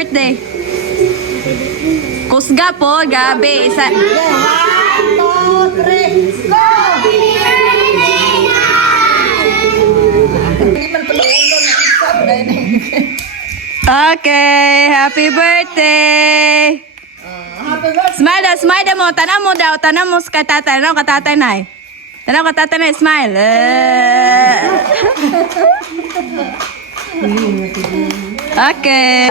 birthday. Kusga po, gabi. Isa. 1, 2, 3, go! Okay, happy birthday. Happy birthday! Smile daw, smile daw mo. Tanam mo daw, tanam mo sa katatay. Tanam katatay na eh. Tanam katatay na, smile. Okay.